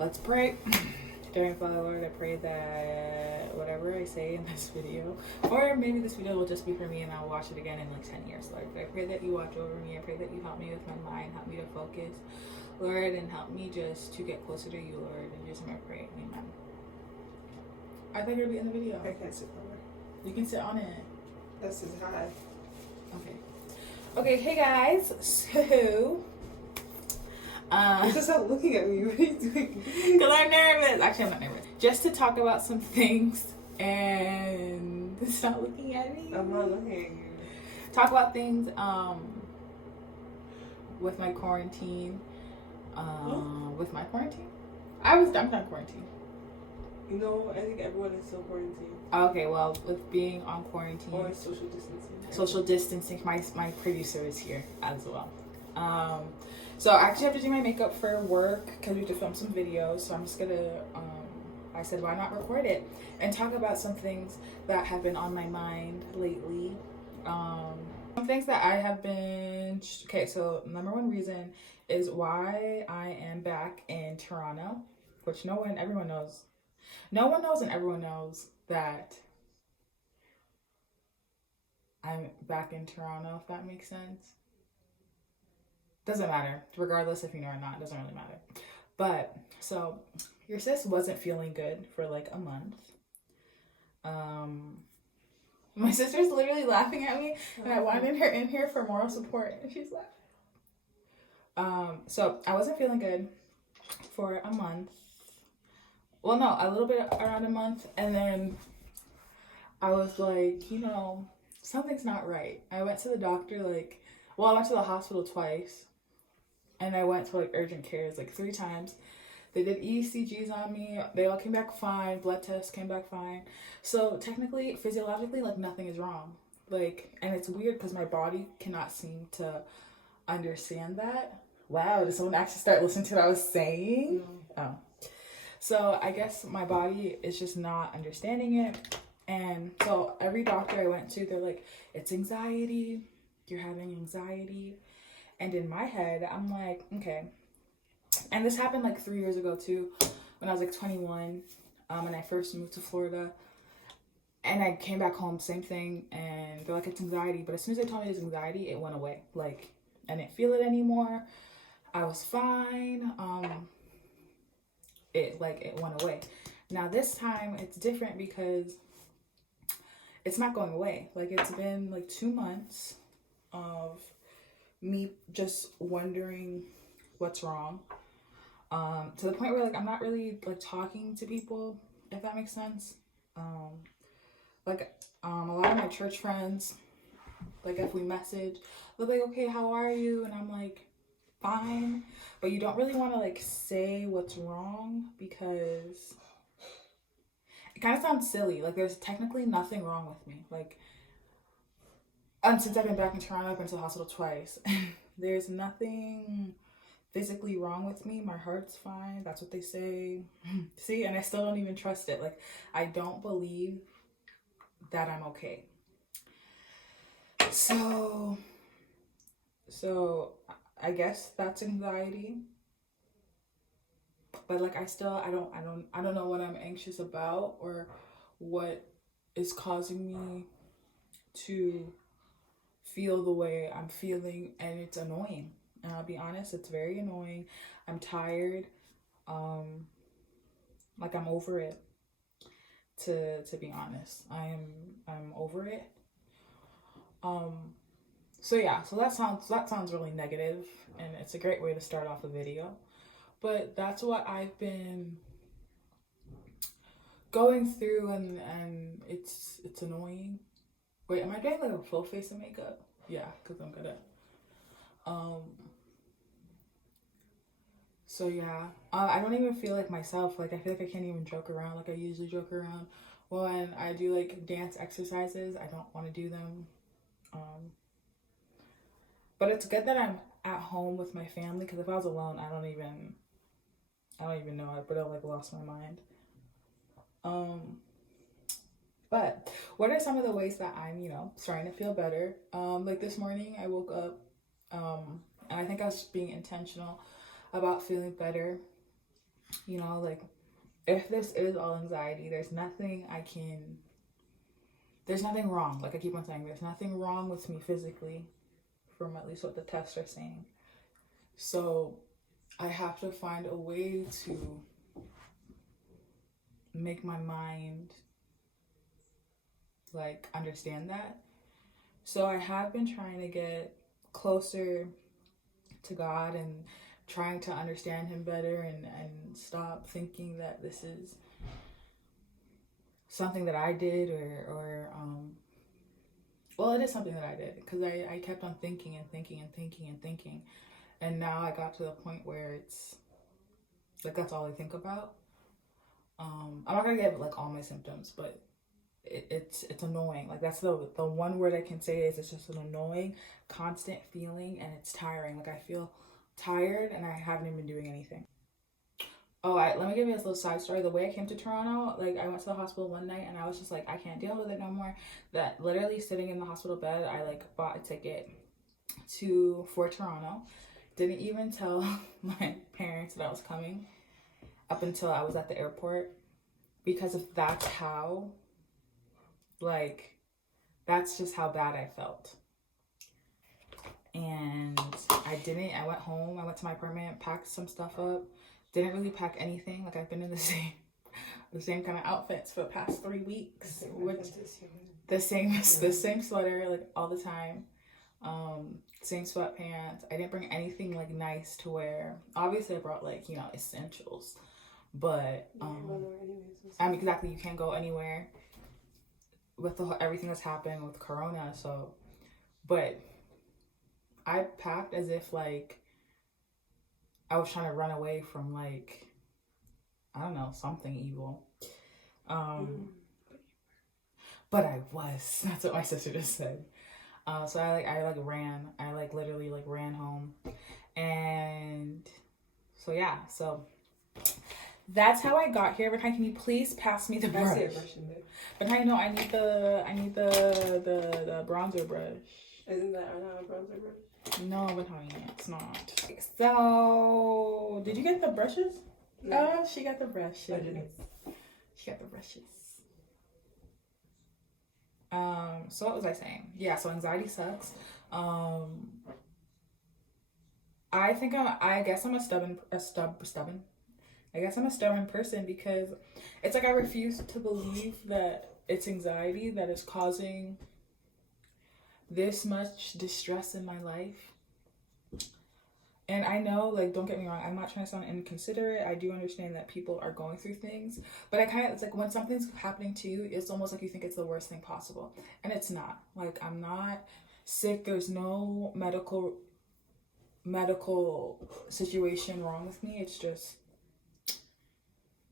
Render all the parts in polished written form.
Let's pray. Dear Father, Lord, I pray that whatever I say in this video, or maybe this video will just be for me and I'll watch it again in like 10 years, Lord. But I pray that you watch over me. I pray that you help me with my mind, help me to focus, Lord, and help me just to get closer to you, Lord. And just my prayer. Amen. I thought you would be in the video. I can't sit on it. You can sit on it. This is high. Okay. Okay, hey guys. So You just stop looking at me. What are you doing? Because I'm nervous. Actually, I'm not nervous. Just to talk about some things and stop looking at me. I'm not looking at you. Talk about things with my quarantine. With my quarantine? I'm done quarantine. You know, I think everyone is still quarantined. Okay, well, with being on quarantine. Or social distancing. Social distancing. My producer is here as well. So I actually have to do my makeup for work because we have to film some videos. So I'm just gonna, I said, why not record it and talk about some things that have been on my mind lately. Some things that I have been, okay, so number one reason is why I am back in Toronto, which everyone knows. No one knows and everyone knows that I'm back in Toronto, if that makes sense. Doesn't matter, regardless if you know or not, doesn't really matter. But so your sis wasn't feeling good for like a month. My sister's literally laughing at me, and I wanted her in here for moral support, and she's laughing. So I wasn't feeling good for a month. Well, no, a little bit around a month, and then I was like, something's not right. I went to the doctor I went to the hospital twice. And I went to like urgent cares like 3 times. They did ECGs on me. They all came back fine. Blood tests came back fine. So technically, physiologically, like nothing is wrong. And it's weird because my body cannot seem to understand that. Wow, did someone actually start listening to what I was saying? No. Oh. So I guess my body is just not understanding it. And so every doctor I went to, they're like, it's anxiety. You're having anxiety. And in my head, I'm like, okay. And this happened like 3 years ago too, when I was like 21, and I first moved to Florida. And I came back home, same thing, and they're like, it's anxiety. But as soon as they told me it's anxiety, it went away. I didn't feel it anymore. I was fine. It went away. Now this time it's different because it's not going away. It's been like 2 months of me just wondering what's wrong, to the point where I'm not really talking to people, if that makes sense. A lot of my church friends, if we message, they'll be like, okay, how are you? And I'm like, fine. But you don't really want to say what's wrong because it kind of sounds silly. There's technically nothing wrong with me. And since I've been back in Toronto, I've been to the hospital twice. There's nothing physically wrong with me. My heart's fine. That's what they say. See, and I still don't even trust it. I don't believe that I'm okay. So I guess that's anxiety. But I don't know what I'm anxious about or what is causing me to feel the way I'm feeling, and it's annoying. And I'll be honest, it's very annoying. I'm tired. I'm over it. To be honest, I'm over it. So that sounds really negative, and it's a great way to start off a video. But that's what I've been going through, and it's annoying. Wait, am I getting a full face of makeup? Yeah, because I'm gonna. So yeah, I don't even feel like myself. I feel like I can't even joke around like I usually joke around. When I do dance exercises, I don't want to do them. But it's good that I'm at home with my family, because if I was alone, I don't even know. I would have lost my mind. But what are some of the ways that I'm, starting to feel better? This morning I woke up, and I think I was being intentional about feeling better. you know, like, if this is all anxiety, there's nothing wrong. Like I keep on saying, there's nothing wrong with me physically, from at least what the tests are saying. So I have to find a way to make my mind like understand that. So I have been trying to get closer to God and trying to understand him better, and stop thinking that this is something that I did, or well, it is something that I did, because I kept on thinking and thinking and thinking and thinking, and now I got to the point where it's like that's all I think about. I'm not gonna get like all my symptoms, but it's annoying. Like that's the one word I can say is it's just an annoying, constant feeling, and it's tiring. Like I feel tired and I haven't even been doing anything. Oh, let me give you a little side story. The way I came to Toronto, like I went to the hospital one night and I was just like, I can't deal with it no more. That literally sitting in the hospital bed, I like bought a ticket for Toronto. Didn't even tell my parents that I was coming up until I was at the airport, because if that's how, like, that's just how bad I felt. And I went home, I went to my apartment, packed some stuff up, didn't really pack anything. Like I've been in the same kind of outfits for the past 3 weeks, the same sweater like all the time, same sweatpants. I didn't bring anything like nice to wear. Obviously I brought like, you know, essentials, but I mean, exactly, you can't go anywhere with everything that's happened with Corona. So, but I packed as if like I was trying to run away from like, I don't know, something evil. But I was. That's what my sister just said. So I literally ran home. And so yeah, so that's how I got here. But can you please pass me the brush? I see a brush in there. But I know I need the bronzer brush. Isn't that not a bronzer brush? No, but honey, it's not. So, did you get the brushes? No. Oh, she got the brushes. I didn't. She got the brushes. So what was I saying? Yeah, so anxiety sucks. I guess I'm a stubborn. I guess I'm a stubborn person, because it's like I refuse to believe that it's anxiety that is causing this much distress in my life. And I know, like, don't get me wrong, I'm not trying to sound inconsiderate. I do understand that people are going through things, but it's like when something's happening to you, it's almost like you think it's the worst thing possible. And it's not. Like, I'm not sick. There's no medical situation wrong with me. It's just,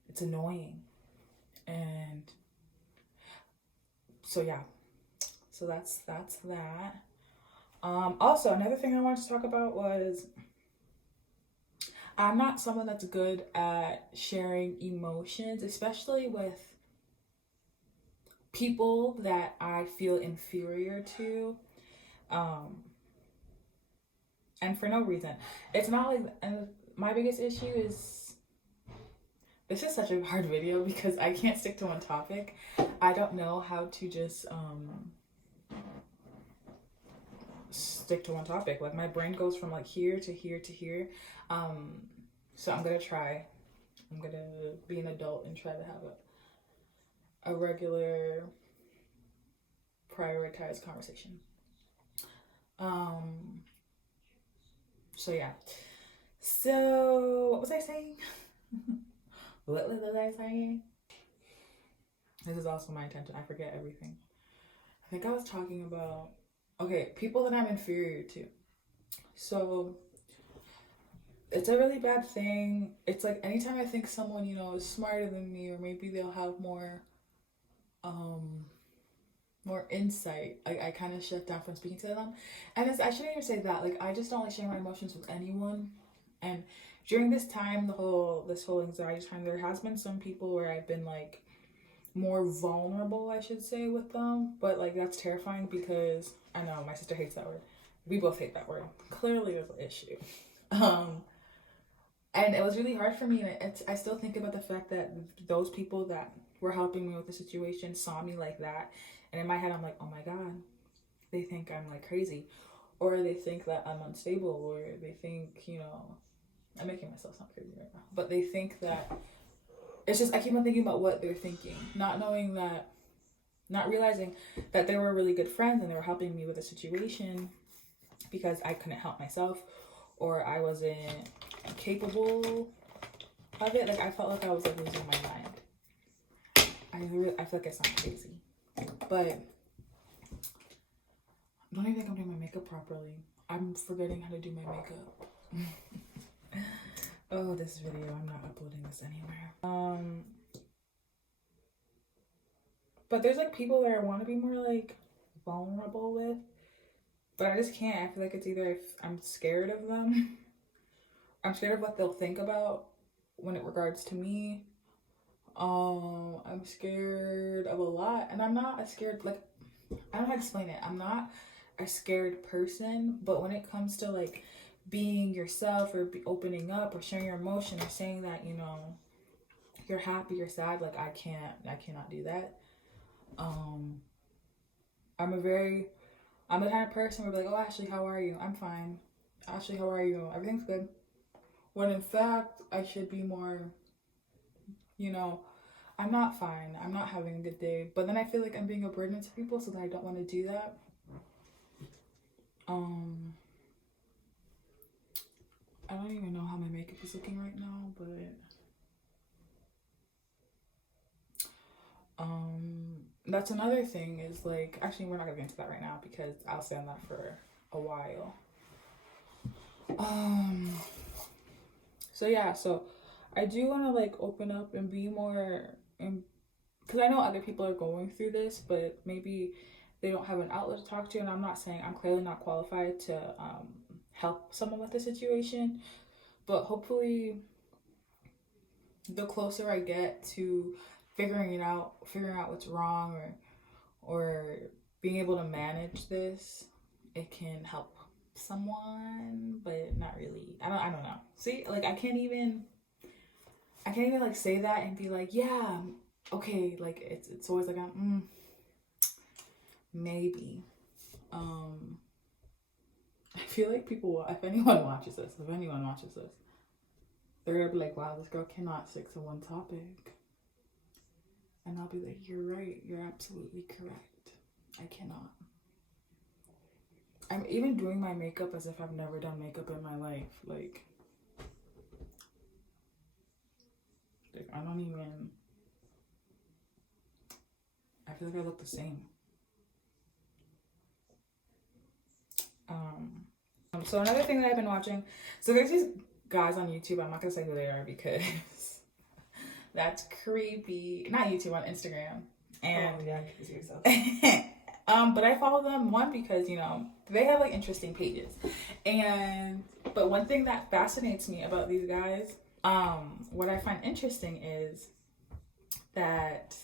it's annoying. And so yeah, so that's that. Also, another thing I wanted to talk about was I'm not someone that's good at sharing emotions, especially with people that I feel inferior to, and for no reason. It's not like, and my biggest issue is, this is such a hard video because I can't stick to one topic. I don't know how to just stick to one topic. Like my brain goes from like here to here to here. So I'm gonna try. I'm gonna be an adult and try to have a regular, prioritized conversation. So yeah. So what was I saying? What was I saying? This is also my attention. I forget everything. I think I was talking about, okay, people that I'm inferior to. So it's a really bad thing. It's like anytime I think someone, you know, is smarter than me, or maybe they'll have more insight, I kind of shut down from speaking to them. And I shouldn't even say that. Like, I just don't like sharing my emotions with anyone. And during this time, this whole anxiety time, there has been some people where I've been like more vulnerable, I should say, with them. But like that's terrifying because I know my sister hates that word. We both hate that word. Clearly there's an issue. And it was really hard for me, and I still think about the fact that those people that were helping me with the situation saw me like that, and in my head I'm like, oh my god, they think I'm like crazy, or they think that I'm unstable, or they think, you know, I'm making myself sound crazy right now, but they think that it's just, I keep on thinking about what they're thinking, not knowing that, not realizing that they were really good friends and they were helping me with the situation because I couldn't help myself, or I wasn't capable of it. Like, I felt like I was like losing my mind. I feel like I sound crazy, but I don't even think I'm doing my makeup properly. I'm forgetting how to do my makeup. Oh, this video, I'm not uploading this anywhere. But there's like people that I want to be more like vulnerable with, but I just can't. I feel like it's either if I'm scared of them, I'm scared of what they'll think about when it regards to me. I'm scared of a lot, and I'm not a scared, like, I don't know how to explain it. I'm not a scared person, but when it comes to like being yourself, or opening up, or sharing your emotion, or saying that, you know, you're happy or sad, like I cannot do that. I'm the kind of person where be like, oh, Ashley, how are you? I'm fine. Ashley, how are you? Everything's good. When in fact, I should be more, you know, I'm not fine. I'm not having a good day. But then I feel like I'm being a burden to people, so that I don't want to do that. I don't even know how my makeup is looking right now, but that's another thing is like, actually we're not gonna get into that right now because I'll stay on that for a while. So yeah, so I do want to like open up and be more, because I know other people are going through this, but maybe they don't have an outlet to talk to, and I'm not saying I'm clearly not qualified to help someone with the situation, but hopefully the closer I get to figuring out what's wrong, or being able to manage this, it can help someone, but not really. I don't know. See, like I can't even like say that and be like, yeah, okay, like it's always like maybe. I feel like people, if anyone watches this, they're gonna be like, wow, this girl cannot stick to one topic. And I'll be like, you're right, you're absolutely correct. I cannot. I'm even doing my makeup as if I've never done makeup in my life. Like I don't even, I feel like I look the same. So another thing that I've been watching, so there's these guys on YouTube, I'm not gonna say who they are because that's creepy. Not YouTube, on Instagram. And oh yeah, confuse yourself. But I follow them, one, because, you know, they have like interesting pages, but one thing that fascinates me about these guys, what I find interesting is that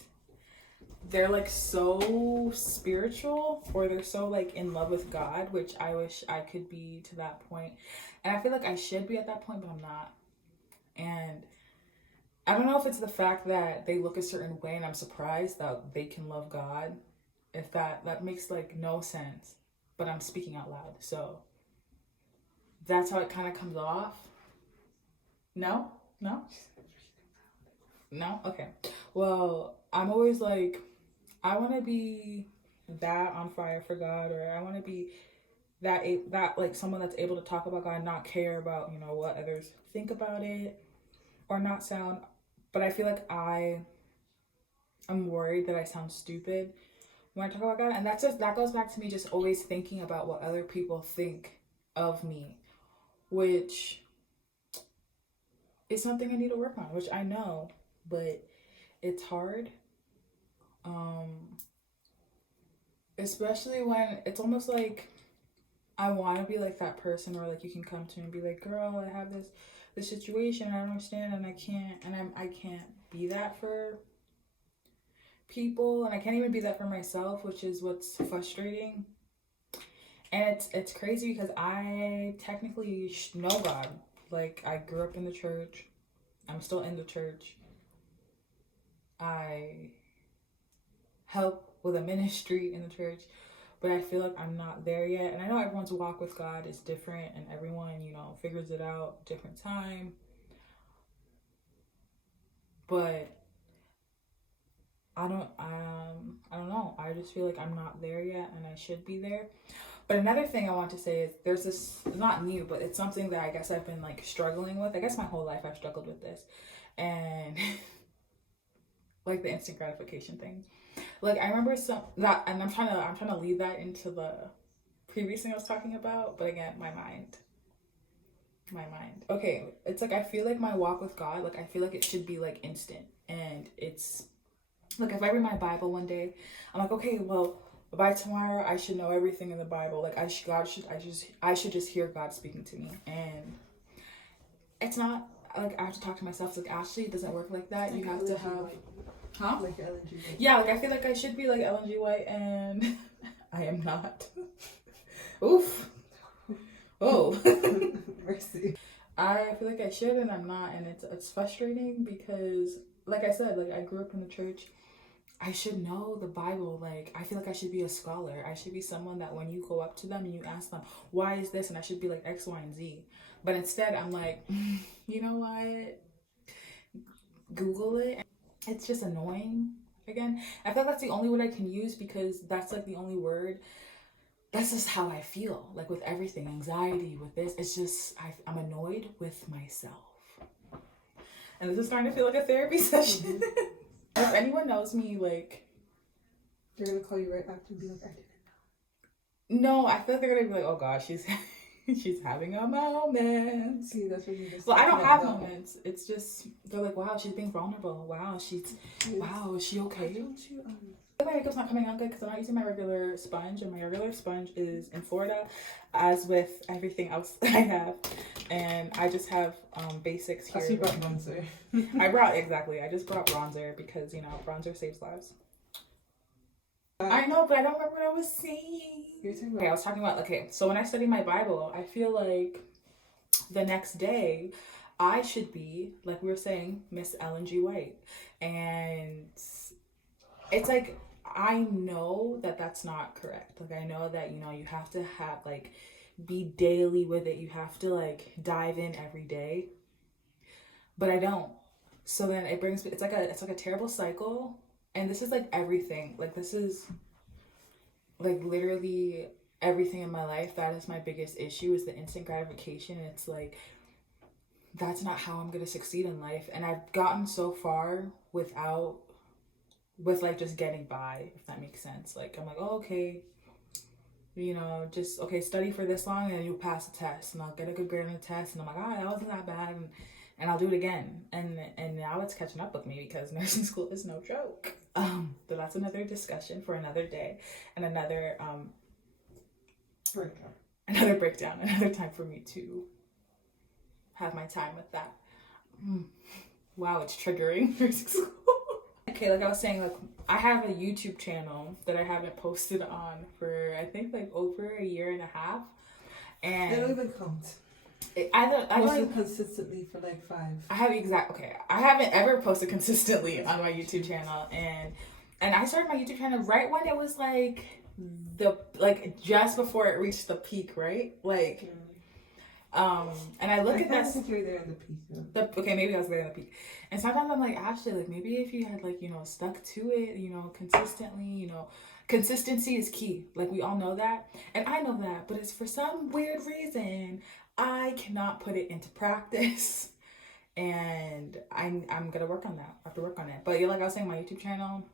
they're like so spiritual, or they're so like in love with God, which I wish I could be to that point. And I feel like I should be at that point, but I'm not. And I don't know if it's the fact that they look a certain way and I'm surprised that they can love God. If that makes like no sense, but I'm speaking out loud. So that's how it kind of comes off. No? Okay. Well, I'm always like, I want to be that on fire for God, or I want to be that like someone that's able to talk about God and not care about, you know, what others think about it, or not sound, but I feel like I'm worried that I sound stupid when I talk about God, and that goes back to me just always thinking about what other people think of me, which is something I need to work on, which I know, but it's hard. Especially when it's almost like I want to be like that person where like you can come to me and be like, girl, I have this situation, I don't understand, and I can't be that for people, and I can't even be that for myself, which is what's frustrating. And it's crazy because I technically know God, Like, I grew up in the church. I'm still in the church. I help with a ministry in the church, but I feel like I'm not there yet. And I know everyone's walk with God is different, and everyone, you know, figures it out different time. But I don't know. I just feel like I'm not there yet, and I should be there. But another thing I want to say is there's this, not new, but it's something that I guess I've been like struggling with. I guess my whole life I've struggled with this. And like the instant gratification thing. Like I remember and I'm trying to lead that into the previous thing I was talking about, but again, my mind. Okay, it's like I feel like my walk with God, like I feel like it should be like instant. And it's like if I read my Bible one day, I'm like, okay, well, by tomorrow I should know everything in the Bible. Like I should just hear God speaking to me. And it's not like I have to talk to myself. It's like, Ashley, it doesn't work like that. Like you have to have Huh? Like Ellen G. White. Yeah, like I feel like I should be like Ellen G. White, and I am not. Oof. Oh. Mercy. I feel like I should, and I'm not, and it's frustrating because, like I said, like I grew up in the church. I should know the Bible. Like I feel like I should be a scholar. I should be someone that when you go up to them and you ask them, "Why is this?" and I should be like X, Y, and Z. But instead, I'm like, you know what? Google it. It's just annoying. Again, I feel like that's the only word I can use because that's like the only word. That's just how I feel. Like with everything, anxiety, with this, it's just I'm annoyed with myself. And this is starting to feel like a therapy session. If anyone knows me, like, they're gonna call you right after and be like, I didn't know. No, I feel like they're gonna be like, oh gosh, she's having a moment. See, that's what you just. Well, I don't have moments. It's just they're like, wow, she's being vulnerable. Wow, wow, is she okay? My makeup's not coming out good because I'm not using my regular sponge, and my regular sponge is in Florida, as with everything else I have, and I just have basics here. You brought bronzer. I just brought bronzer because you know bronzer saves lives. I know, but I don't remember what I was saying. Okay, I was talking about, so when I study my Bible, I feel like the next day I should be, like we were saying, Miss Ellen G. White. And it's like, I know that that's not correct. Like, I know that, you know, you have to have, like, be daily with it. You have to, like, dive in every day. But I don't. So then it brings me, it's like a terrible cycle. And this is like everything. Like this is like literally everything in my life. That is my biggest issue is the instant gratification. It's like, that's not how I'm going to succeed in life. And I've gotten so far with like just getting by, if that makes sense. Like, I'm like, oh, okay, you know, just, okay, study for this long and you'll pass the test and I'll get a good grade on the test. And I'm like, oh, that wasn't that bad. And I'll do it again. And now it's catching up with me because nursing school is no joke. But that's another discussion for another day and another breakdown, another time for me to have my time with that. Wow, it's triggering nursing school. Okay, like I was saying, like I have a YouTube channel that I haven't posted on for I think like over a year and a half. And it don't even count. I don't consistently for like 5. I haven't ever posted consistently on my YouTube channel, and I started my YouTube channel right when it was like just before it reached the peak, right? Like, and I look at that. I think you're there in the peak. Okay, maybe I was there in the peak, and sometimes I'm like, actually, like maybe if you had like you know stuck to it, you know, consistently, you know. Consistency is key. Like we all know that, and I know that, but it's for some weird reason I cannot put it into practice, and I'm gonna work on that. I have to work on it. But like I was saying, my YouTube channel,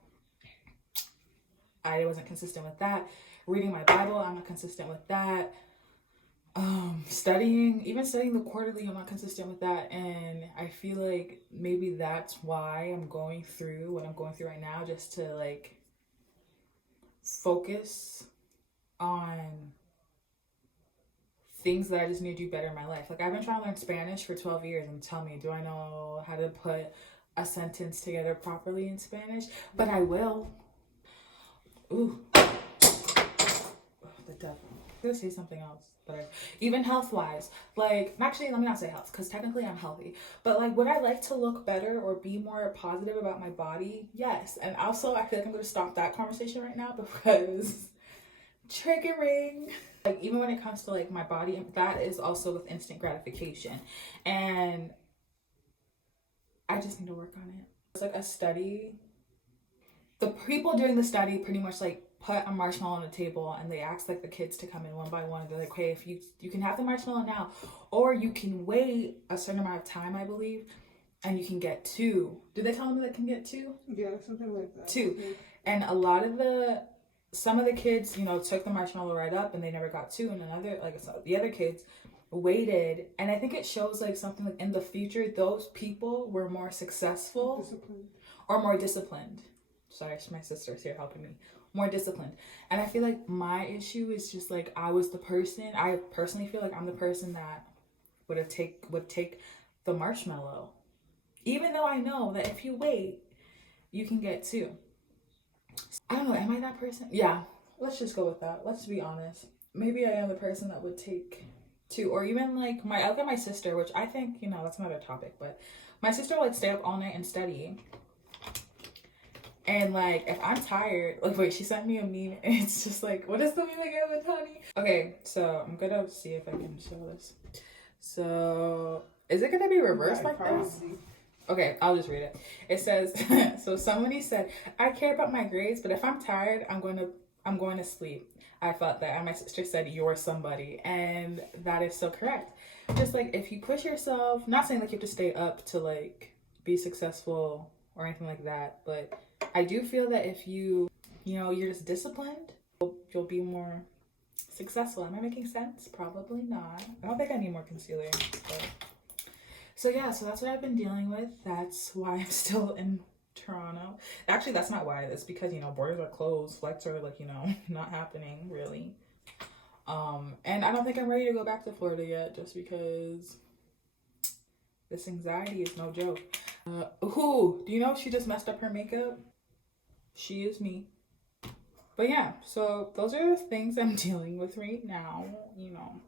I wasn't consistent with that. Reading my Bible, I'm not consistent with that. Studying the quarterly, I'm not consistent with that, and I feel like maybe that's why I'm going through what I'm going through right now, just to like focus on things that I just need to do better in my life. Like I've been trying to learn Spanish for 12 years and tell me, do I know how to put a sentence together properly in Spanish? But I will. Ooh. Oh, the devil. gonna say something else, but even health wise, like, actually, let me not say health, because technically I'm healthy, but like, would I like to look better or be more positive about my body? Yes. And also, I feel like I'm gonna stop that conversation right now because triggering. Like, even when it comes to like my body, that is also with instant gratification, and I just need to work on it. It's like a study. The people doing the study pretty much like put a marshmallow on the table, and they asked like the kids to come in one by one. They're like, okay, if you can have the marshmallow now, or you can wait a certain amount of time, I believe, and you can get two. Did they tell them they can get two? Yeah, something like that. Two. Yeah. And some of the kids, you know, took the marshmallow right up and they never got two, and the other kids waited. And I think it shows like something like in the future, those people were more successful or more disciplined. Sorry, my sister's here helping me. More disciplined. And I feel like my issue is just like I personally feel like I'm the person that would take the marshmallow. Even though I know that if you wait, you can get two. I don't know, am I that person? Yeah, let's just go with that. Let's be honest. Maybe I am the person that would take two, or even like my sister, which I think, you know, that's another topic, but my sister would stay up all night and study. And like, if I'm tired, like, wait, she sent me a meme, and it's just like, what is the meme again, honey? Okay, so I'm gonna see if I can show this. So, is it gonna be reversed like this? Okay, I'll just read it. It says, so somebody said, I care about my grades, but if I'm tired, I'm going to sleep. I felt that, and my sister said, you're somebody, and that is so correct. Just like, if you push yourself, not saying like you have to stay up to like be successful or anything like that, but I do feel that if you're just disciplined, you'll be more successful. Am I making sense? Probably not. I don't think I need more concealer. But... So yeah, so that's what I've been dealing with. That's why I'm still in Toronto. Actually, that's not why. That's because, you know, borders are closed. Flights are like, you know, not happening really. And I don't think I'm ready to go back to Florida yet, just because this anxiety is no joke. Do you know she just messed up her makeup? She is me. But yeah, so those are the things I'm dealing with right now, you know.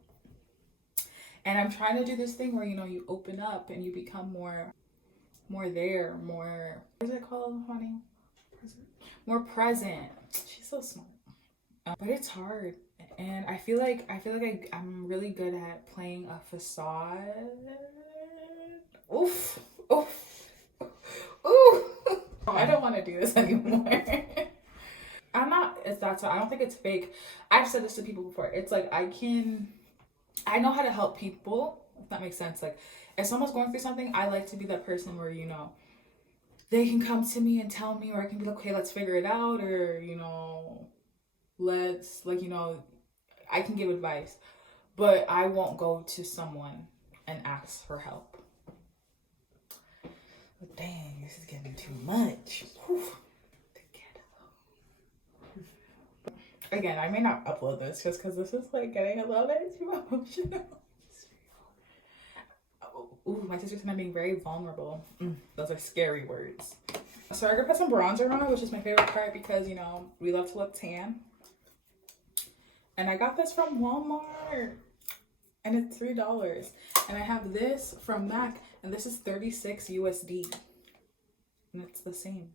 And I'm trying to do this thing where, you know, you open up and you become more there, more, what is it called, honey? More present. She's so smart. But it's hard. And I feel like I'm really good at playing a facade. Oof. Ooh. I don't want to do this anymore. I don't think it's fake. I've said this to people before. It's like I know how to help people, if that makes sense. Like, if someone's going through something, I like to be that person where, you know, they can come to me and tell me, or I can be like, okay, let's figure it out, or, you know, let's, like, you know, I can give advice, but I won't go to someone and ask for help. But dang, this is getting too much. Whew. Again, I may not upload this just because this is like getting a little bit too emotional. Ooh, my sister said I'm being very vulnerable. Those are scary words. So I'm gonna put some bronzer on it, which is my favorite part because, you know, we love to look tan. And I got this from Walmart, and it's $3. And I have this from MAC, and this is 36 USD. And it's the same.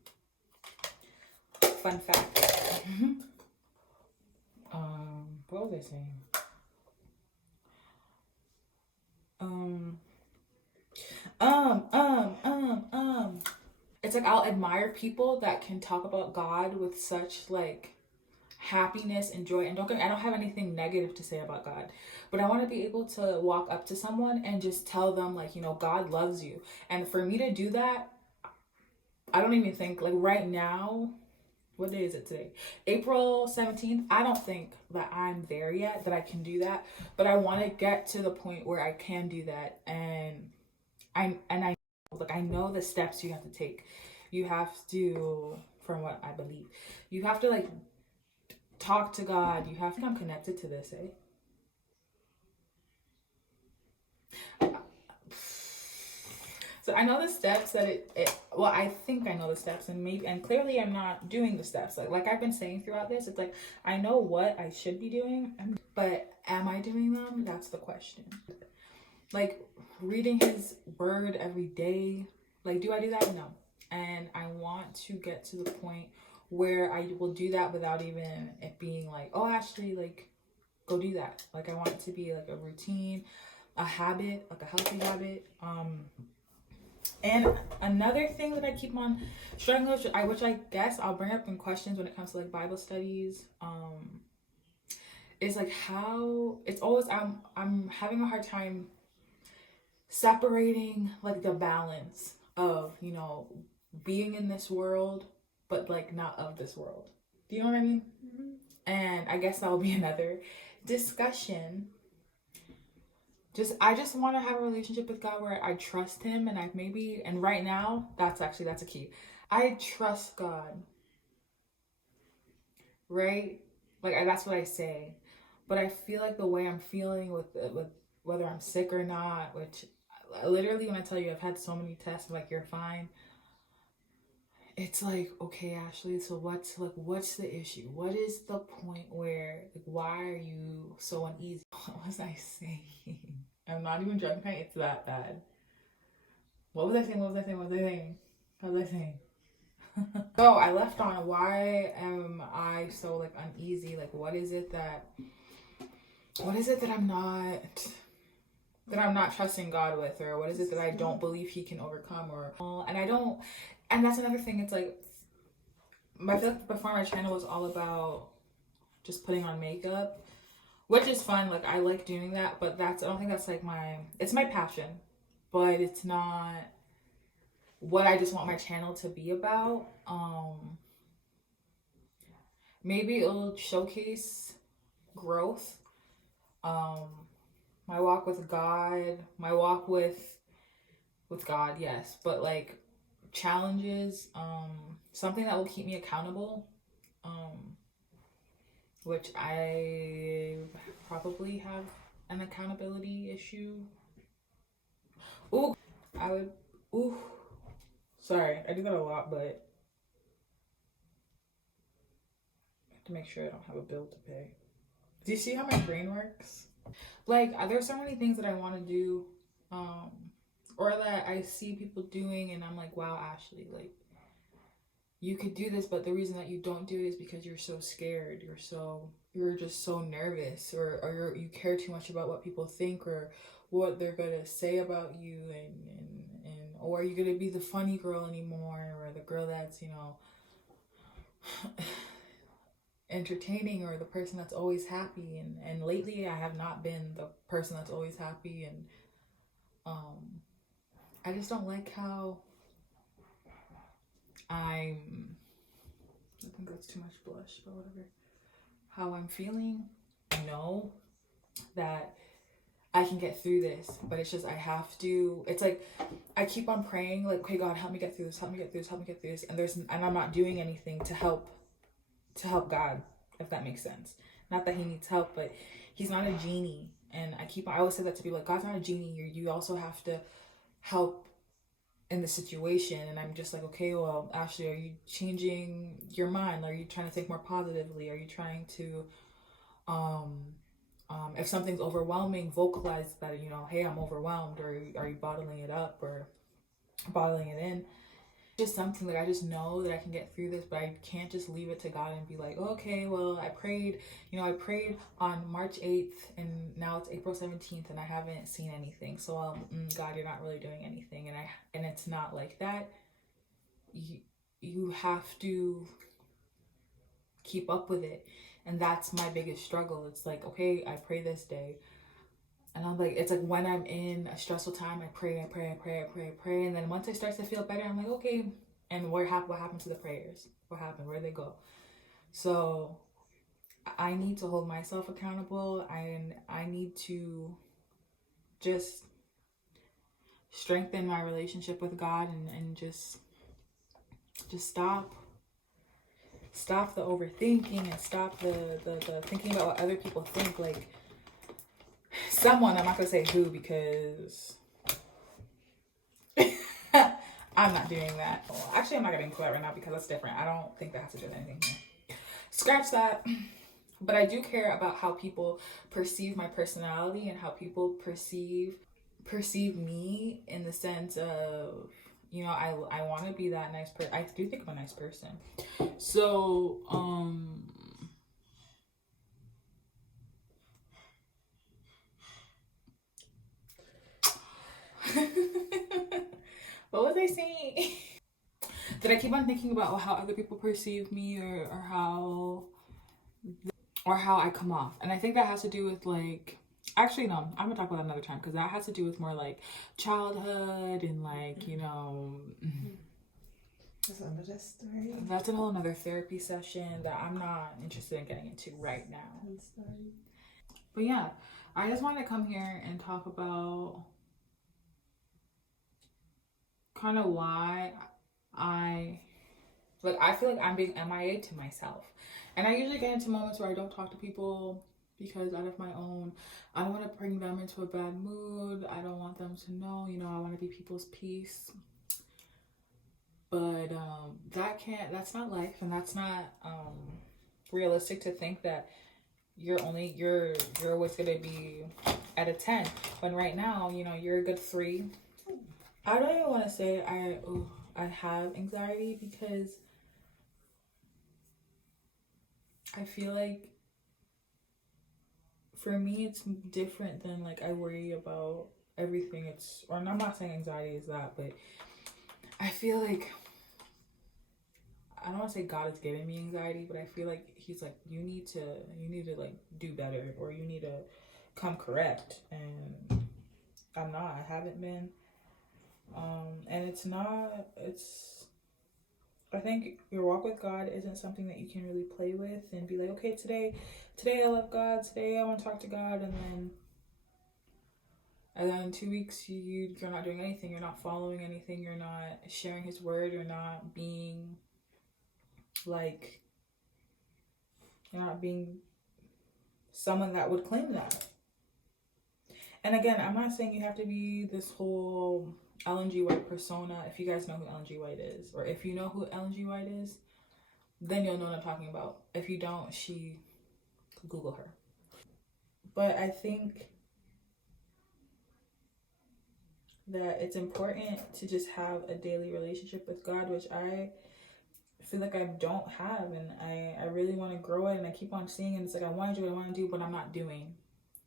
Fun fact. What was I saying? It's like I'll admire people that can talk about God with such like happiness and joy. And don't get me, I don't have anything negative to say about God, but I want to be able to walk up to someone and just tell them, like, you know, God loves you. And for me to do that, I don't even think, like, right now, what day is it today? April 17th. I don't think that I'm there yet, that I can do that. But I want to get to the point where I can do that. And I know the steps you have to take. You have to, from what I believe, you have to like talk to God. You have to become connected to this, So I know the steps that I think I know the steps, and clearly I'm not doing the steps. Like I've been saying throughout this, it's like I know what I should be doing, But am I doing them? That's the question. Like, reading his word every day, like, do I do that? No. And I want to get to the point where I will do that without even it being like, oh, Ashley, like, go do that. Like, I want it to be like a routine, a habit, like a healthy habit. And another thing that I keep on struggling with, which I guess I'll bring up in questions when it comes to like Bible studies, is like how it's always I'm having a hard time separating like the balance of, you know, being in this world but like not of this world. Do you know what I mean? Mm-hmm. And I guess that'll be another discussion. I just want to have a relationship with God where I trust him, and and right now that's a key. I trust God. Right? Like that's what I say. But I feel like the way I'm feeling with whether I'm sick or not, which literally when I tell you I've had so many tests, I'm like, you're fine. It's like, okay, Ashley, so what's the issue? What is the point where, like, why are you so uneasy? What was I saying? I'm not even joking. It's that bad. What was I saying? So I left on why am I so like uneasy? Like, what is it that I'm not trusting God with, or what is it that I don't believe he can overcome, and that's another thing. It's like, I feel like before my channel was all about just putting on makeup, which is fun. Like, I like doing that, but I don't think that's like it's my passion, but it's not what I just want my channel to be about. Maybe it'll showcase growth, my walk with God, yes, but like challenges, something that will keep me accountable, which I probably have an accountability issue. Sorry, I do that a lot, but I have to make sure I don't have a bill to pay. Do you see how my brain works? Like, there's so many things that I want to do, or that I see people doing, and I'm like, wow, Ashley, like, you could do this, but the reason that you don't do it is because you're so scared, you're just so nervous, or you care too much about what people think or what they're gonna say about you, or are you gonna be the funny girl anymore, or the girl that's, you know, entertaining, or the person that's always happy, and lately I have not been the person that's always happy, and I just don't like how I think that's too much blush, but whatever, how I'm feeling. I know that I can get through this, but it's just it's like I keep on praying, like, okay, God, help me get through this, and I'm not doing anything to help God, if that makes sense. Not that he needs help, but he's not a genie. And I always say that to people, like, God's not a genie. You also have to help in the situation. And I'm just like, okay, well, Ashley, are you changing your mind? Are you trying to think more positively? Are you trying to, if something's overwhelming, vocalize that, you know, hey, I'm overwhelmed, or are you bottling it up or bottling it in? Just something that I just know that I can get through this, but I can't just leave it to God and be like, okay, well, I prayed on March 8th, and now it's April 17th, and I haven't seen anything. So, God, you're not really doing anything. And it's not like that. You have to keep up with it. And that's my biggest struggle. It's like, okay, I pray this day. And I'm like, it's like when I'm in a stressful time, I pray. And then once I start to feel better, I'm like, okay. And what happened to the prayers? What happened? Where'd they go? So I need to hold myself accountable. And I need to just strengthen my relationship with God, and just stop the overthinking, and stop the thinking about what other people think. Like, someone, I'm not gonna say who, because I'm not doing that. Well, actually, I'm not getting into that right now because that's different. I don't think that has to do with anything here. Scratch that. But I do care about how people perceive my personality and how people perceive me in the sense of, you know, I want to be that nice person. I do think I'm a nice person. So, what was I saying? Did I keep on thinking about how other people perceive me or how I come off? And I think that has to do with like, actually no, I'm gonna talk about that another time because that has to do with more like childhood and like, you know, that's another story. That's a whole another therapy session that I'm not interested in getting into right now. But yeah, I just wanted to come here and talk about kind of why I feel like I'm being MIA to myself. And I usually get into moments where I don't talk to people because out of my own, I don't want to bring them into a bad mood. I don't want them to know, you know, I want to be people's peace. But that's not life, and that's not realistic to think that you're always gonna be at a 10 when right now, you know, you're a good 3. I don't even want to say I have anxiety because I feel like for me it's different than like I worry about everything. I'm not saying anxiety is that, but I feel like, I don't want to say God is giving me anxiety, but I feel like he's like, you need to like do better, or you need to come correct. And I'm not, I haven't been. And I think your walk with God isn't something that you can really play with and be like, okay, today I love God, today I want to talk to God, and then in 2 weeks you're not doing anything, you're not following anything, you're not sharing his word, you're not being someone that would claim that. And again, I'm not saying you have to be this whole Ellen G. White persona. If you guys know who Ellen G. White is, or if you know who Ellen G. White is, then you'll know what I'm talking about. If you don't, Google her. But I think that it's important to just have a daily relationship with God, which I feel like I don't have, and I really want to grow it, and I keep on seeing it. It's like I want to do what I want to do, but I'm not doing.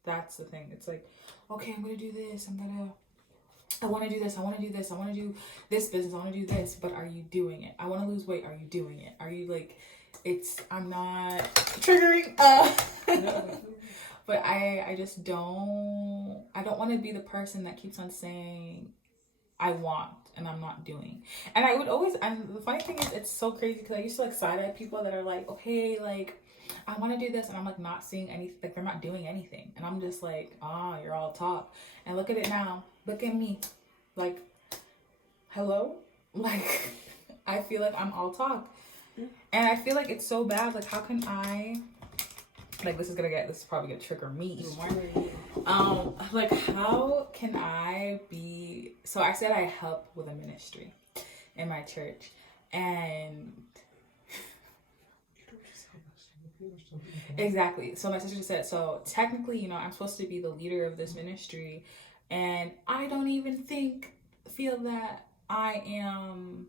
That's the thing. It's like, okay, I'm gonna do this, I want to do this, I want to do this, I want to do this business, I want to do this, but are you doing it? I want to lose weight, are you doing it? Are you like, I'm not triggering, but I just don't want to be the person that keeps on saying I want and I'm not doing. And I would always, and the funny thing is, it's so crazy because I used to like side eye people that are like, okay, like I want to do this, and I'm like not seeing anything, like they're not doing anything, and I'm just like, you're all talk. And look at it now, look at me, like, hello, like I feel like I'm all talk, and I feel like it's so bad. Like, how can I, like, this is probably gonna trigger me even more. Like, how can I be? So I said I help with a ministry in my church, and exactly. So my sister said, so technically, you know, I'm supposed to be the leader of this ministry, and I don't even feel that I'm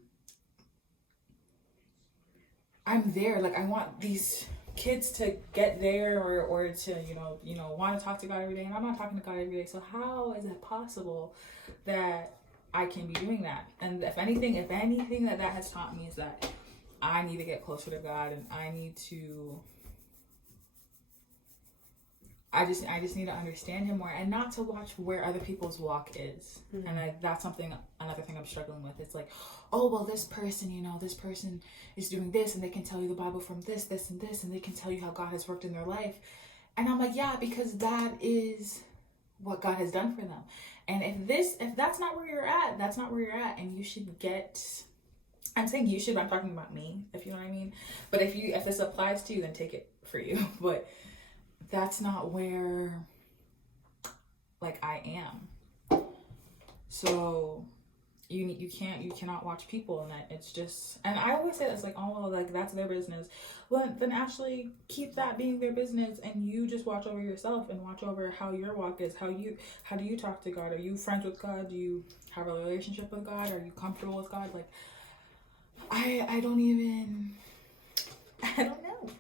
there. Like, I want these kids to get there or to, you know, want to talk to God every day, and I'm not talking to God every day. So how is it possible that I can be doing that? And if anything that has taught me is that I need to get closer to God, and I just need to understand him more, and not to watch where other people's walk is. Mm-hmm. And that's another thing I'm struggling with. It's like, oh, well, this person is doing this, and they can tell you the Bible from this, and this, and they can tell you how God has worked in their life. And I'm like, yeah, because that is what God has done for them. And if that's not where you're at, that's not where you're at, and you should get, I'm saying you should, but I'm talking about me, if you know what I mean. But if this applies to you, then take it for you. But that's not where, like, I am. So, you cannot watch people, and it's just, and I always say it's like, oh well, like that's their business. Well, then actually keep that being their business, and you just watch over yourself and watch over how your walk is. How do you talk to God? Are you friends with God? Do you have a relationship with God? Are you comfortable with God? Like I don't even, I don't know.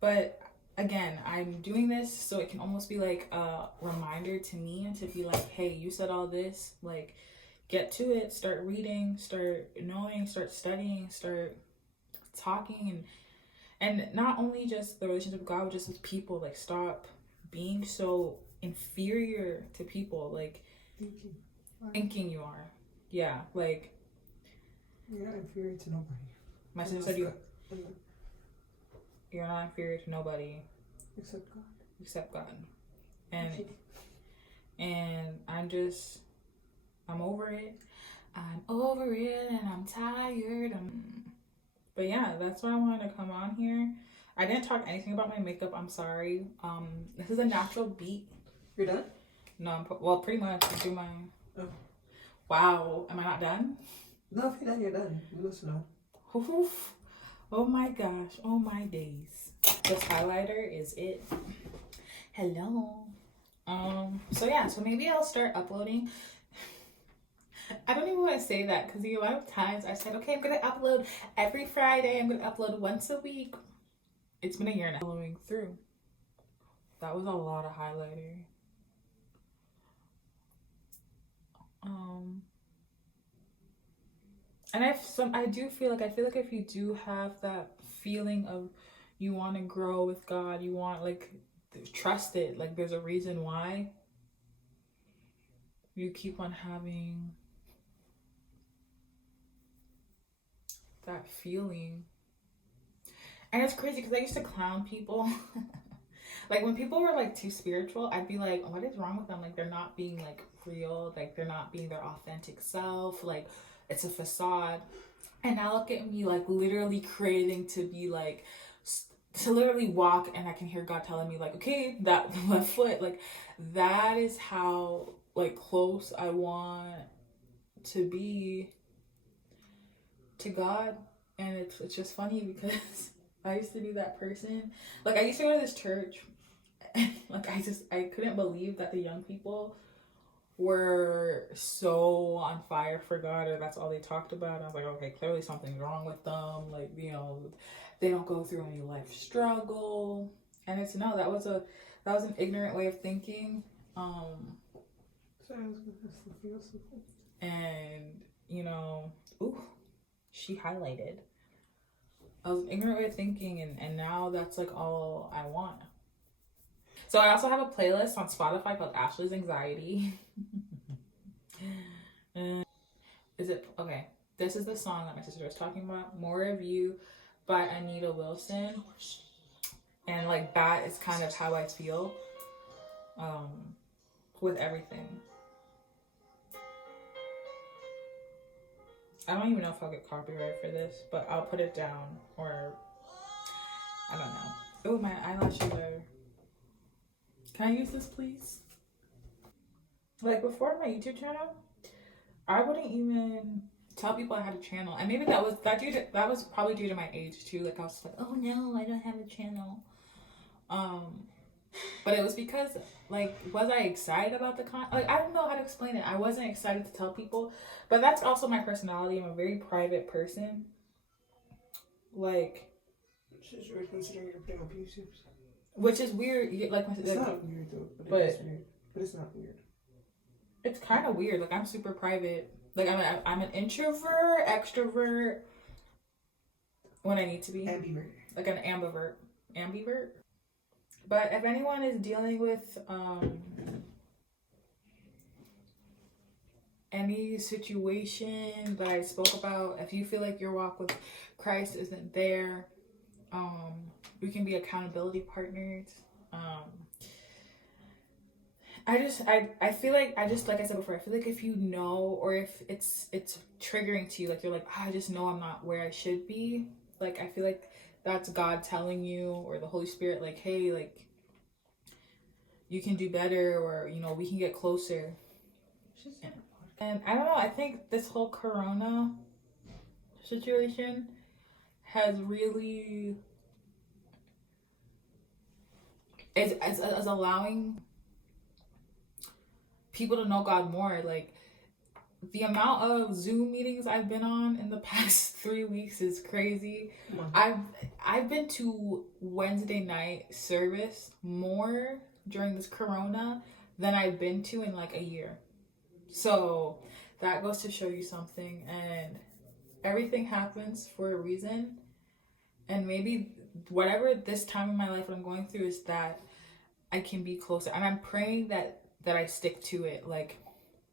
But again, I'm doing this so it can almost be like a reminder to me, and to be like, hey, you said all this, like get to it, start reading, start knowing, start studying, start talking, and not only just the relationship with God, but just with people. Like stop being so inferior to people, like thinking you are. Yeah, like you're not inferior to nobody. My sister said you're not inferior to nobody except God. And I'm over it. I'm over it, and I'm tired. But yeah, that's why I wanted to come on here. I didn't talk anything about my makeup. I'm sorry. This is a natural beat. You're done? No, well, pretty much. I do my. Oh. Wow, am I not done? No, if you're done, you're done. You listen now. Oof. Oh my gosh. Oh my days. This highlighter is it. Hello. So yeah, so maybe I'll start uploading. I don't even want to say that, because the amount of times I said, okay, I'm going to upload every Friday. I'm going to upload once a week. It's been a year now. Following through. That was a lot of highlighter. And I feel like if you do have that feeling of you want to grow with God, you want, like, trust it. Like, there's a reason why you keep on having that feeling. And it's crazy because I used to clown people. Like when people were like too spiritual, I'd be like, what is wrong with them? Like they're not being like real, like they're not being their authentic self, like it's a facade. And now look at me, like literally craving to be like, to literally walk, and I can hear God telling me like, okay, that left foot, like that is how like close I want to be to God. And it's just funny because I used to be that person. Like I used to go to this church, and like I couldn't believe that the young people were so on fire for God, or that's all they talked about. I was like, okay, clearly something's wrong with them. Like, you know, they don't go through any life struggle. And it's no, that was an ignorant way of thinking. And you know, ooh, she highlighted. I was an ignorant way of thinking, and now that's like all I want. So I also have a playlist on Spotify called Ashley's Anxiety. Is it okay? This is the song that my sister was talking about, More of You by Anita Wilson. And like that is kind of how I feel with everything. I don't even know if I'll get copyright for this, but I'll put it down, or I don't know. Oh, my eyelashes are... Can I use this, please? Like before my YouTube channel, I wouldn't even tell people I had a channel, and maybe that was probably due to my age too. Like I was like, oh no, I don't have a channel. But it was because, like, was I excited about the content? Like, I don't know how to explain it. I wasn't excited to tell people, but that's also my personality. I'm a very private person. Like, considering you're putting up YouTube, which is weird. Like, it's not weird though, but it's weird. But it's not weird. It's kind of weird. Like, I'm super private. Like, I'm an introvert, extrovert when I need to be. Ambivert. Like an ambivert. Ambivert. But if anyone is dealing with any situation that I spoke about, if you feel like your walk with Christ isn't there, we can be accountability partners. I feel like like I said before, I feel like if you know, or if it's triggering to you, like you're like, I just know I'm not where I should be. Like I feel like that's God telling you, or the Holy Spirit, like, hey, like you can do better, or you know, we can get closer. And I don't know, I think this whole corona situation has really is allowing people to know God more. Like, the amount of Zoom meetings I've been on in the past 3 weeks is crazy. I've been to Wednesday night service more during this corona than I've been to in like a year. So that goes to show you something, and everything happens for a reason. And maybe whatever this time in my life I'm going through is that I can be closer. And I'm praying that I stick to it. Like,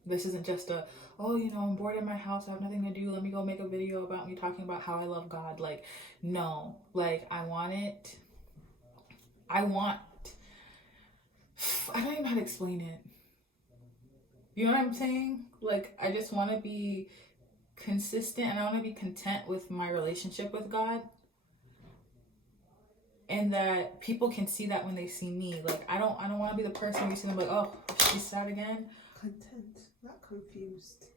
this isn't just a, oh, you know, I'm bored in my house, I have nothing to do, let me go make a video about me talking about how I love God. Like, no. Like, I don't even know how to explain it. You know what I'm saying? Like, I just want to be consistent, and I want to be content with my relationship with God. And that people can see that when they see me. Like, I don't want to be the person you see them like, oh, she's sad again. Content, not confused.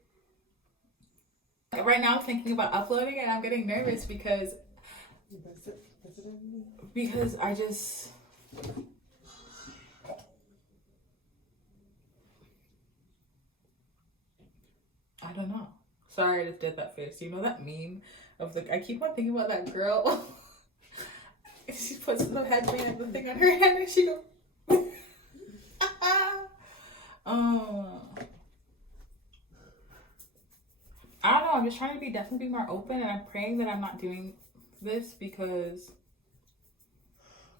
Right now I'm thinking about uploading, and I'm getting nervous because I just, I don't know. Sorry, I just did that face. You know that meme of I keep on thinking about that girl. She puts the headband, the thing on her head, and she goes. I don't know. I'm just trying to definitely be more open, and I'm praying that I'm not doing this because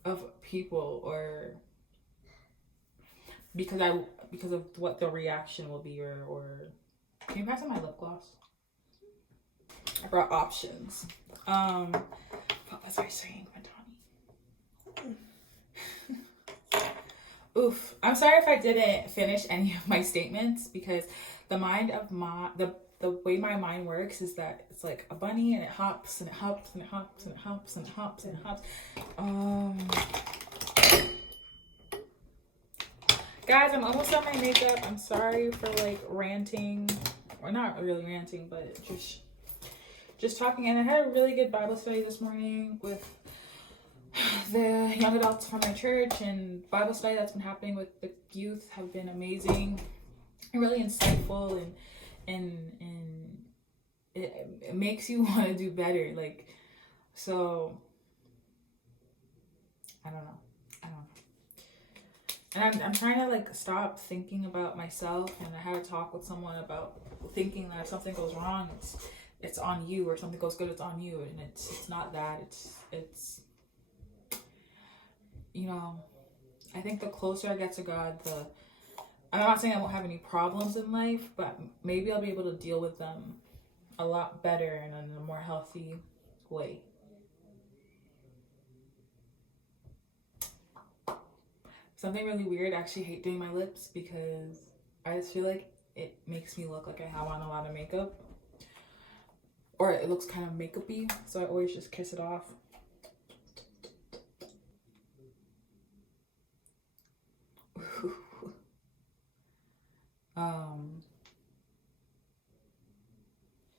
of people or because of what the reaction will be, or can you pass on my lip gloss? I brought options. What was I saying, Matani? Oof. I'm sorry if I didn't finish any of my statements, because the way my mind works is that it's like a bunny, and it hops and it hops and it hops and it hops and it hops and it hops. Guys, I'm almost done my makeup. I'm sorry for like ranting, or not really ranting, but just talking. And I had a really good Bible study this morning with the young adults from my church, and Bible study that's been happening with the youth have been amazing and really insightful, and it makes you want to do better. Like, so I don't know. And I'm trying to like stop thinking about myself, and I had a talk with someone about thinking that if something goes wrong, it's on you, or something goes good, it's on you, and it's not that. It's you know, I think the closer I get to God, I'm not saying I won't have any problems in life, but maybe I'll be able to deal with them a lot better and in a more healthy way. Something really weird, I actually hate doing my lips because I just feel like it makes me look like I have on a lot of makeup, or it looks kind of makeup-y, so I always just kiss it off.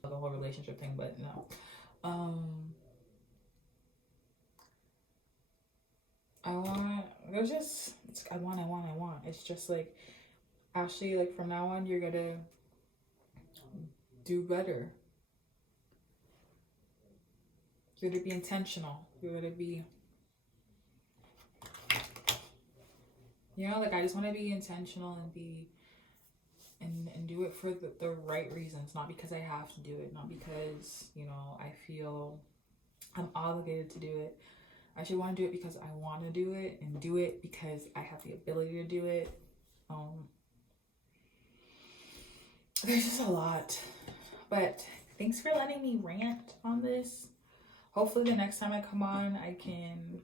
The whole relationship thing, but no. I want. It's just like, Ashley, like from now on, you're gonna do better. You're gonna be intentional. You're gonna be, like, I just want to be intentional and be, and do it for the right reasons, not because I have to do it, not because, I feel I'm obligated to do it. I should want to do it because I want to do it, and do it because I have the ability to do it. There's just a lot. But thanks for letting me rant on this. Hopefully the next time I come on, I can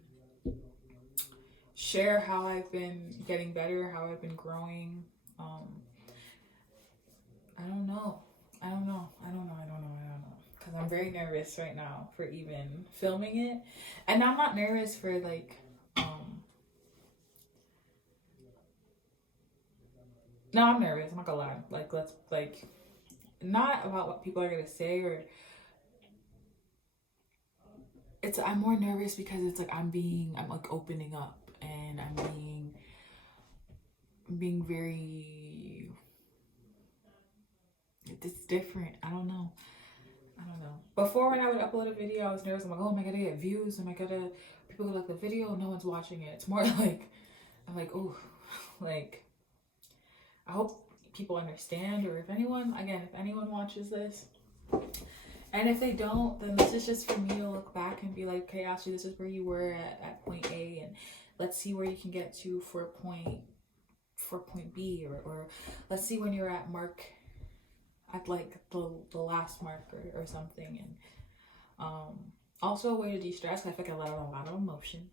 share how I've been getting better, how I've been growing. I don't know. Because I'm very nervous right now for even filming it. And I'm not nervous for like, no, I'm nervous. I'm not gonna lie. Like, not about what people are gonna say, or I'm more nervous because it's like I'm like opening up, and I'm being very, it's different. I don't know. Before, when I would upload a video, I was nervous. I'm like, oh, am I gonna get views? People gonna like the video? No one's watching it. It's more like, I'm like, oh, like, I hope people understand, or if anyone watches this, and if they don't, then this is just for me to look back and be like, okay, Ashley, this is where you were at point A, and let's see where you can get to for point B, or let's see when you're at like the last mark, or something. And also a way to de-stress. I feel like I let out a lot of emotion.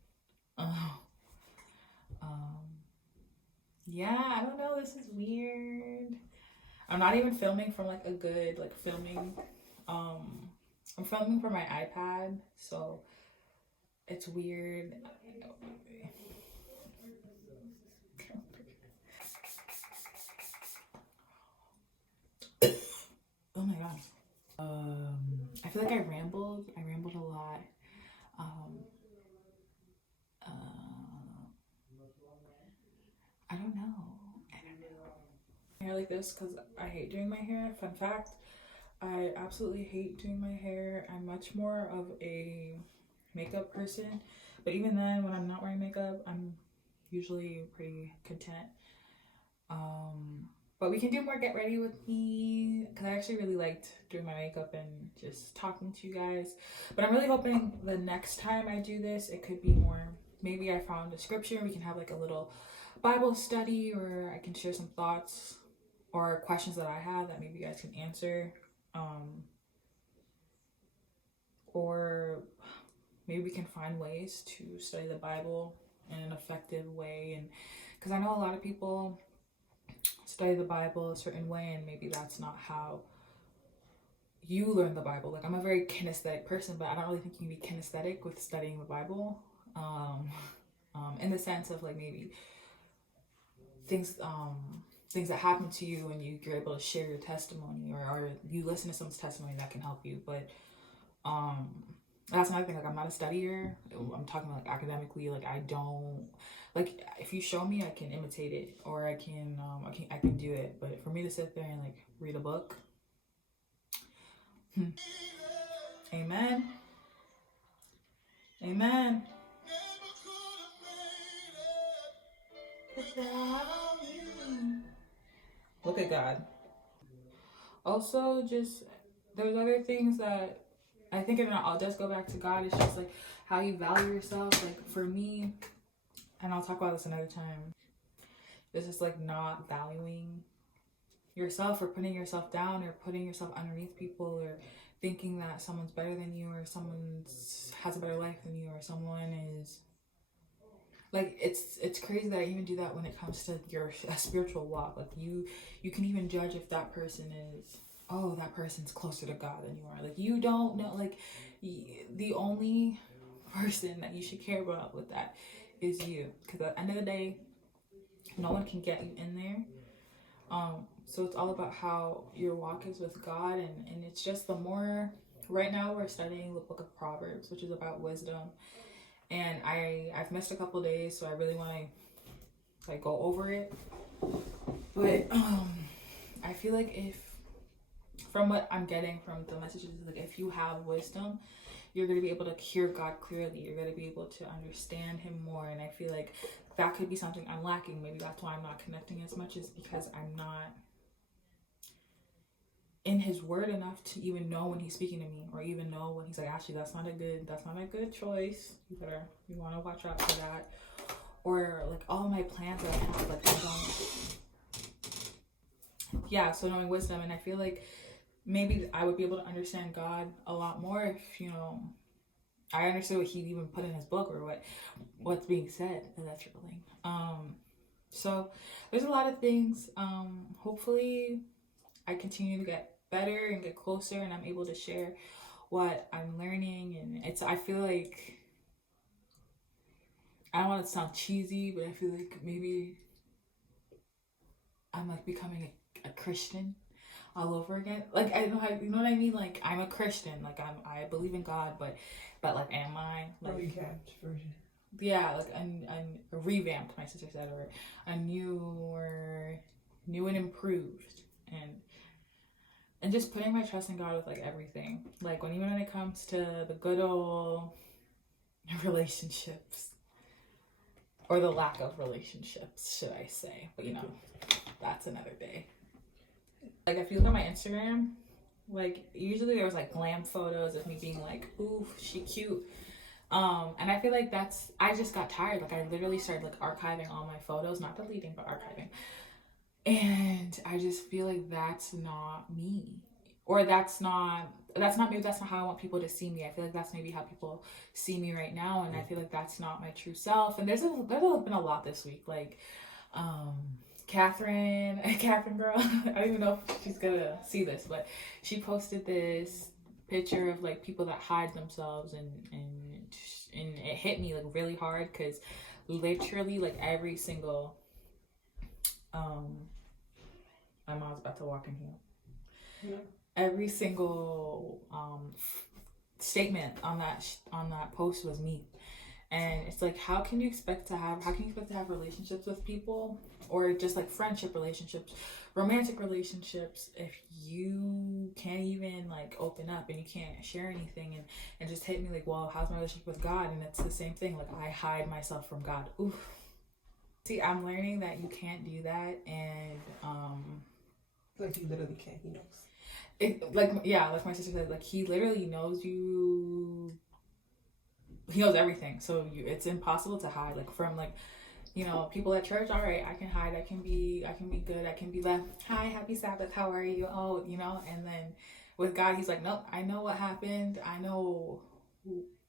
Yeah, I don't know, this is weird. I'm not even filming from like a good filming. I'm filming from my iPad, so it's weird. Oh my god. I feel like I rambled a lot. I don't know. Hair like this because I hate doing my hair. Fun fact, I absolutely hate doing my hair. I'm much more of a makeup person, but even then, when I'm not wearing makeup, I'm usually pretty content. But we can do more get ready with me, because I actually really liked doing my makeup and just talking to you guys. But I'm really hoping the next time I do this, it could be more, maybe I found a scripture, we can have like a little Bible study, or I can share some thoughts or questions that I have that maybe you guys can answer. Or maybe we can find ways to study the Bible in an effective way. And because I know a lot of people study the Bible a certain way, and maybe that's not how you learn the Bible. Like, I'm a very kinesthetic person, but I don't really think you can be kinesthetic with studying the Bible. In the sense of like maybe things that happen to you, and you're able to share your testimony, or you listen to someone's testimony that can help you. But that's another thing. Like, I'm not a studier. I'm talking like academically. Like, I don't like, if you show me, I can imitate it, or I can do it. But for me to sit there and like read a book, amen, amen. Look at God. Also, just there's other things that I think, and I'll just go back to God. It's just like how you value yourself. Like, for me, and I'll talk about this another time, it's just like not valuing yourself, or putting yourself down, or putting yourself underneath people, or thinking that someone's better than you, or someone has a better life than you, or someone is like, it's crazy that I even do that when it comes to your spiritual walk. Like, you can even judge if that person is, oh, that person's closer to God than you are. Like, you don't know. Like, the only person that you should care about with that is you, because at the end of the day, no one can get you in there. So it's all about how your walk is with God, and it's just the more. Right now we're studying the book of Proverbs, which is about wisdom, and I've missed a couple days, so I really want to like go over it. But I feel like, if from what I'm getting from the messages, like, if you have wisdom, you're going to be able to hear God clearly. You're going to be able to understand him more. And I feel like that could be something I'm lacking. Maybe that's why I'm not connecting as much, is because I'm not in his word enough to even know when he's speaking to me, or even know when he's like, actually, that's not a good choice. You want to watch out for that. Or like, all my plans that I have, like, I don't. Yeah, so knowing wisdom, and I feel like maybe I would be able to understand God a lot more if, I understood what he even put in his book, or what's being said. And that's revealing. So there's a lot of things. Hopefully I continue to get better and get closer, and I'm able to share what I'm learning. And I feel like, I don't want to sound cheesy, but I feel like maybe I'm like becoming a Christian. all over again. Like, I know how, you know what I mean? Like, I'm a Christian, like I believe in God, but like, am I like recapped version? Yeah, like a revamped, my sister said, or a new and improved, and just putting my trust in God with like everything. Like even when it comes to the good old relationships, or the lack of relationships, should I say? But you know, that's another day. Like if you look at my Instagram, like usually there was like glam photos of me being like, ooh, she cute. And I feel like I just got tired. Like I literally started like archiving all my photos, not deleting, but archiving. And I just feel like that's not me. Or that's not how I want people to see me. I feel like that's maybe how people see me right now. And I feel like that's not my true self. And there's been a lot this week. Like, Catherine girl, I don't even know if she's gonna see this, but she posted this picture of like people that hide themselves, and it hit me like really hard, because literally like every single my mom's about to walk in here. Yeah. Every single statement on that post was me. And it's like, how can you expect to have relationships with people, or just like friendship relationships, romantic relationships, if you can't even like open up and you can't share anything? And just hit me like, well, how's my relationship with God? And it's the same thing. Like I hide myself from God. Oof. See, I'm learning that you can't do that, and like you literally can't. He knows. Like my sister said, like he literally knows you. He knows everything, so it's impossible to hide. Like from like, you know, people at church, all right, I can hide, I can be good, I can be left, hi, happy Sabbath, how are you? Oh, you know. And then with God, he's like, nope, I know what happened, I know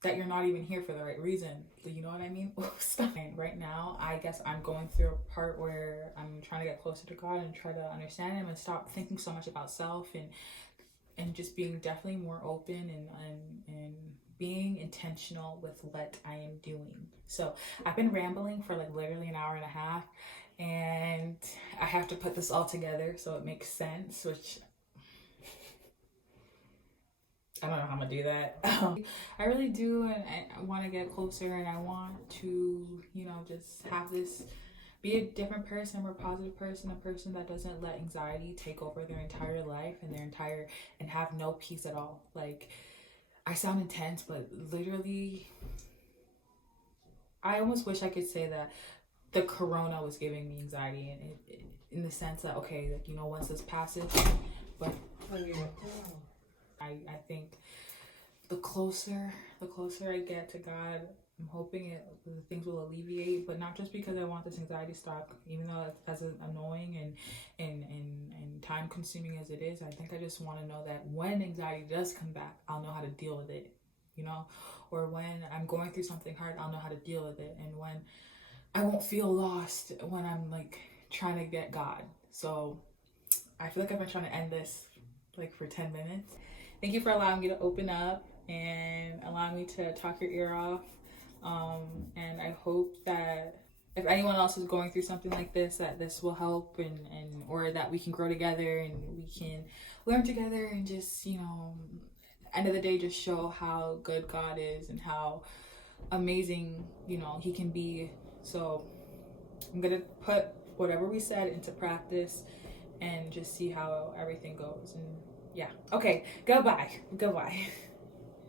that you're not even here for the right reason. You know what I mean? Stop. Right now, I guess I'm going through a part where I'm trying to get closer to God and try to understand him and stop thinking so much about self, and just being definitely more open and being intentional with what I am doing. So I've been rambling for like literally an hour and a half, and I have to put this all together so it makes sense, which I don't know how I'm gonna do that. I really do, and I want to get closer, and I want to, you know, just have this, be a different person, a more positive person, a person that doesn't let anxiety take over their entire life and have no peace at all. Like, I sound intense, but literally, I almost wish I could say that the corona was giving me anxiety, and in the sense that, okay, like, you know, once this passes, but I think the closer I get to God, I'm hoping things will alleviate, but not just because I want this anxiety to stop, even though it's as annoying and time consuming as it is. I think I just want to know that when anxiety does come back, I'll know how to deal with it, you know, or when I'm going through something hard, I'll know how to deal with it, and when I won't feel lost when I'm like trying to get God. So I feel like I've been trying to end this like for 10 minutes. Thank you for allowing me to open up and allowing me to talk your ear off. And I hope that if anyone else is going through something like this, that this will help, and or that we can grow together and we can learn together, and just, you know, end of the day, just show how good God is and how amazing, you know, he can be. So I'm gonna put whatever we said into practice and just see how everything goes. And yeah, okay, goodbye.